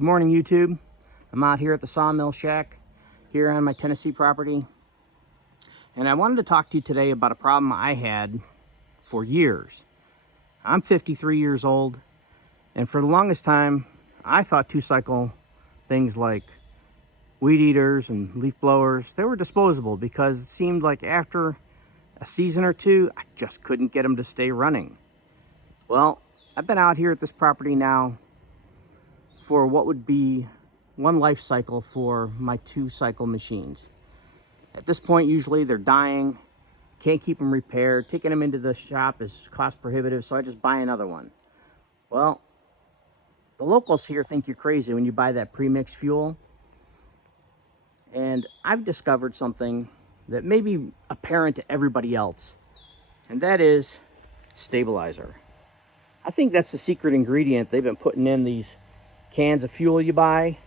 Good morning, YouTube. I'm out here at the Sawmill Shack here on my Tennessee property, and I wanted to talk to you today about a problem I had for years. I'm 53 years old, and for the longest time I thought two-cycle things like weed eaters and leaf blowers, they were disposable because it seemed like after a season or two I just couldn't get them to stay running. Well, I've been out here at this property now for what would be one life cycle for my two-cycle machines. At this point, usually they're dying, can't keep them repaired, taking them into the shop is cost prohibitive, so I just buy another one. Well, the locals here think you're crazy when you buy that pre-mixed fuel, and I've discovered something that may be apparent to everybody else, and that is stabilizer. I think that's the secret ingredient they've been putting in these cans of fuel you buy,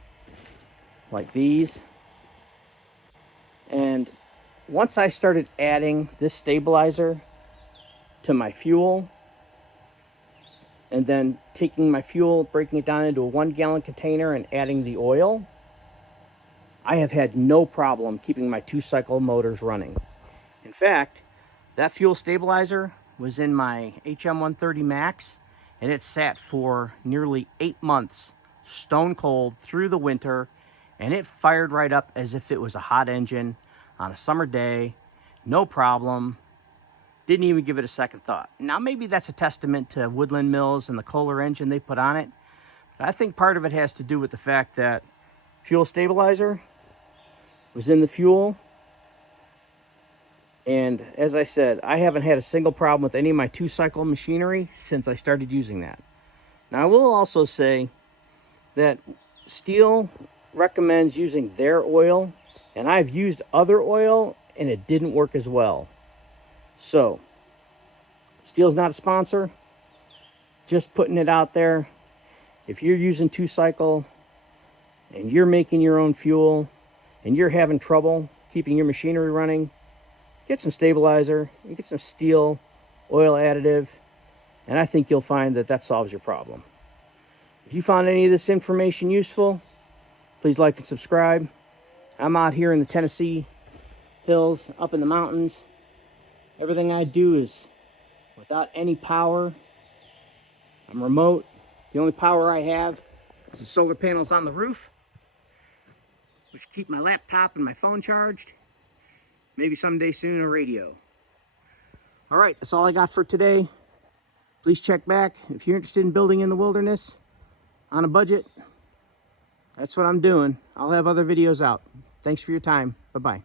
like these. And once I started adding this stabilizer to my fuel, and then taking my fuel, breaking it down into a 1-gallon container and adding the oil, I have had no problem keeping my two-cycle motors running. In fact, that fuel stabilizer was in my HM130 Max, and it sat for nearly 8 months stone cold through the winter, and it fired right up as if it was a hot engine on a summer day, no problem. Didn't even give it a second thought. Now maybe that's a testament to Woodland Mills and the Kohler engine they put on it, but I think part of it has to do with the fact that fuel stabilizer was in the fuel, and as I said, I haven't had a single problem with any of my two-cycle machinery since I started using that. Now I will also say that Steel recommends using their oil, and I've used other oil and it didn't work as well. So Steel's not a sponsor, just putting it out there. If you're using two-cycle and you're making your own fuel and you're having trouble keeping your machinery running, get some stabilizer, you get some Steel oil additive, and I think you'll find that that solves your problem. If you found any of this information useful, please like and subscribe. I'm out here in the Tennessee hills, up in the mountains. Everything I do is without any power. I'm remote. The only power I have is the solar panels on the roof, which keep my laptop and my phone charged. Maybe someday soon a radio. All right, that's all I got for today. Please check back if you're interested in building in the wilderness on a budget. That's what I'm doing. I'll have other videos out. Thanks for your time. Bye-bye.